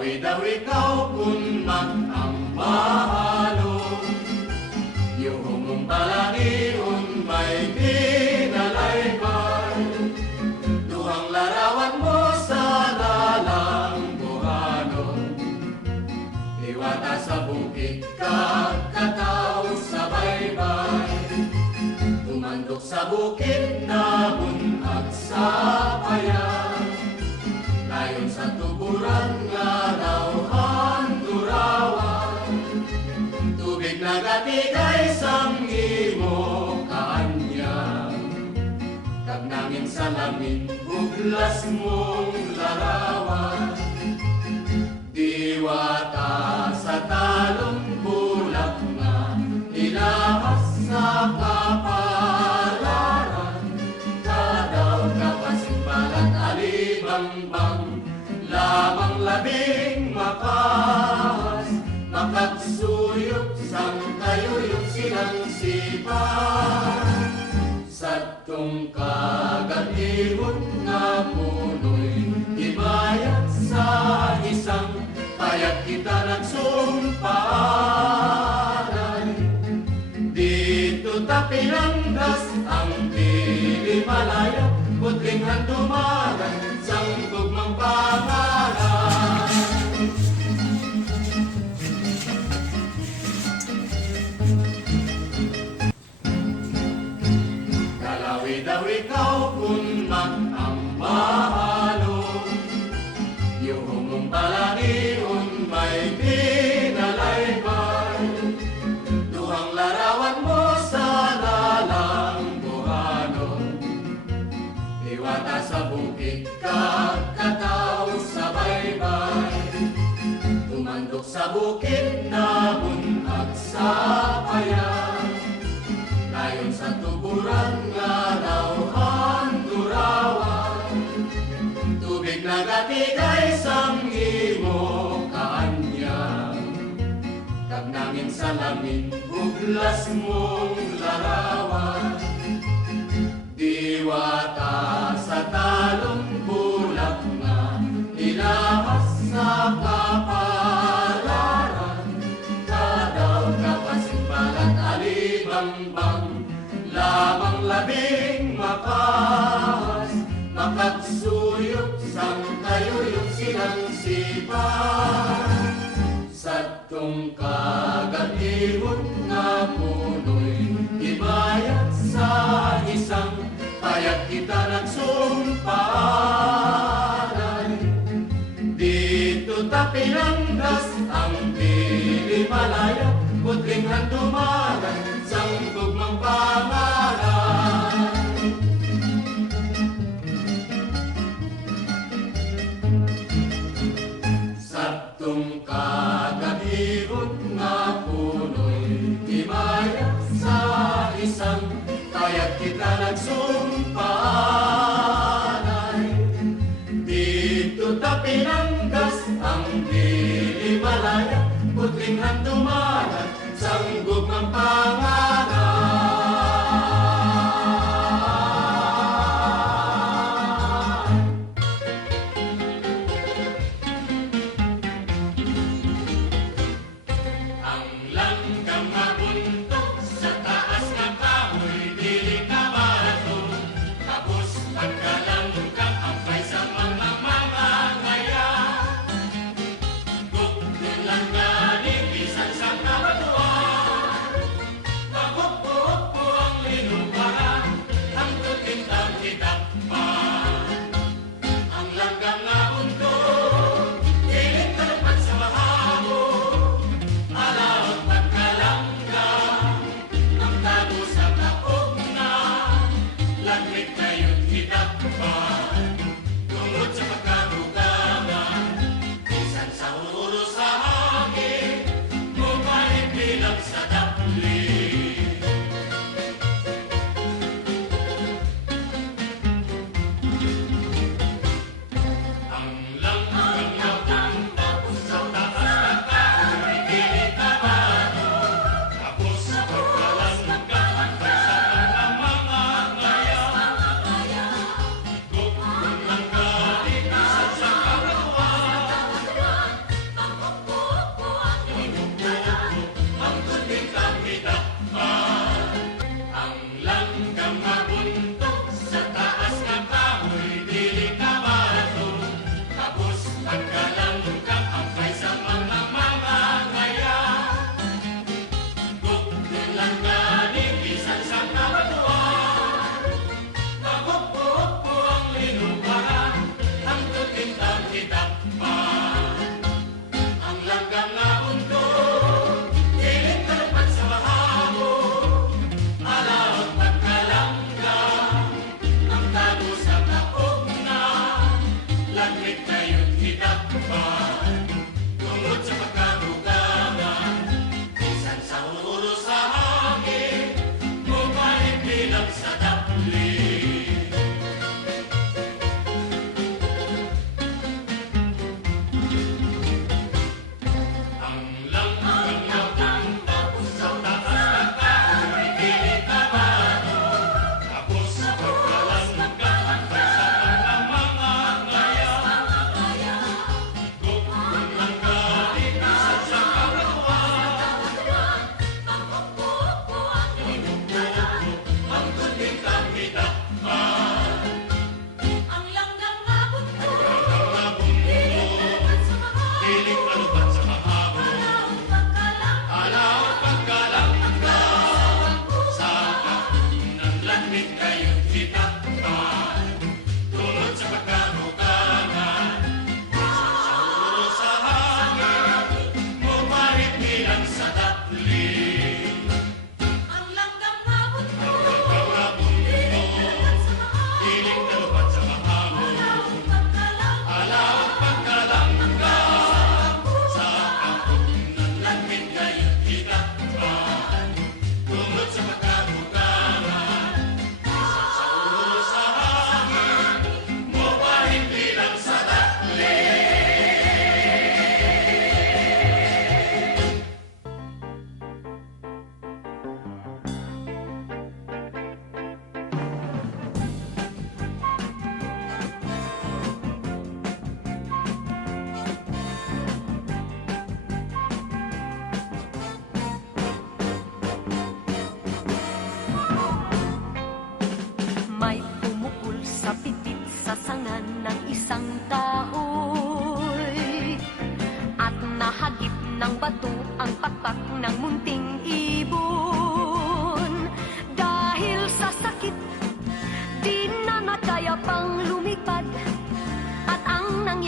Daw ikaw kung mag-ambahalo, yung mong balaniun may pinalaybay, duhang larawan mo sa lalang buhanon, iwata sa bukid kakataw sa baybay, tumandok sa bukid na bunag sa bayan, layon sa tuburan nga lawhan durawan, tubig nagatigay sang imo kaanyang, kag nangin sa lamin buglas mong larawan, diwata sa talong bulak nga ilahas sa kapalaran, kadaw kapasimpalat alibangbang, lamang labing makas, makagsuyok sang kayuyok silang sipan, sadtong kagatibon nga punoy ibayat sa isang kaya't kita nagsumpaanan, dito ta pinanggas ang pili malaya, putling handumagan sang tugmang pangalan. Dalawi daw ikaw kung mag-ambahalo, yung mong balaniun may pinalaybay, duhang larawan mo sa lalang buhanon, iwata sa bukid kakataw sa baybay, tumandok sa bukid na bunag sa bayan, layon sa tuburan nga lawhan durawan, tubig nagatigay sang imo kaanyang, kag nangin sa lamin buglas mong larawan, diwata sa talong bulak nga ilahas sa kapalaran, kadaw kapasimpalat alibangbang, lamang labing makas, makagsuyok sang kayuyok silang sipan, sadtong kagatibon nga punoy ibayat sa isang kaya't kita nagsumpaanan, dito ta pinanggas ang pili malaya, putling handumagan sang tugmang pangalan. Sabtong kagatibon nga punoy ibayat sa isang kaya't kita nagsumpaanan, dito ta pinanggas ang pili malaya, putling handumagan sang gugmang pangalan. Ang langgam nga buntok sa taas nga kahoy dili ka barato, tapos pagkalangkang ampay sa mga ngaya, gugtong lang nga bisan sa kabatuan,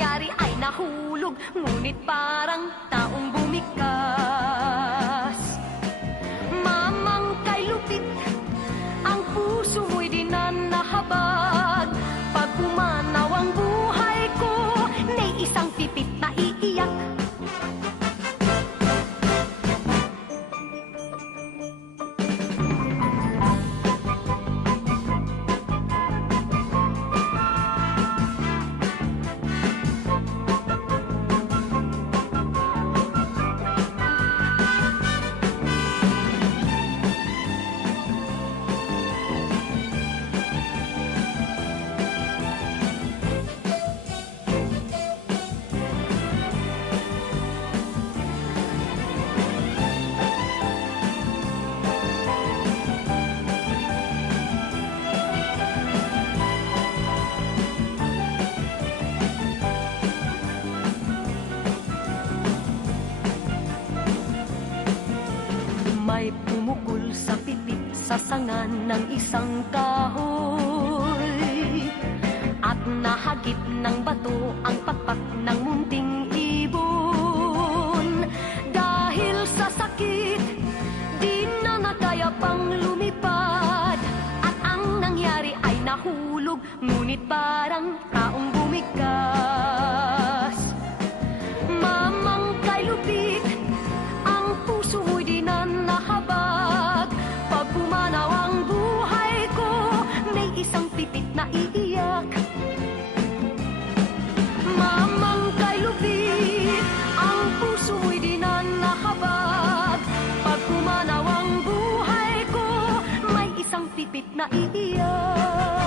nangyari ay nahulog, ngunit parang taong bumikas. Mamang kay lupit, ang puso mo'y di na nahabag. Pag pumanaw ang buhay ko, may isang pipit na iiyak. May pumukul sa pipit sa sanga ng isang kahoy, at nahagip ng bato ang pakpak ng munting ibon. Dahil sa sakit, di na nakaya pang lumipad, at ang nangyari ay nahulog, ngunit parang taong bumigas. Mamang kay lupit, ang puso mo'y di na nahabag. Pag pumanaw ang buhay ko, may isang pipit na iiyak. Mamang kay lupit, ang puso mo'y di na nahabag. Pag pumanaw ang buhay ko, may isang pipit na iiyak.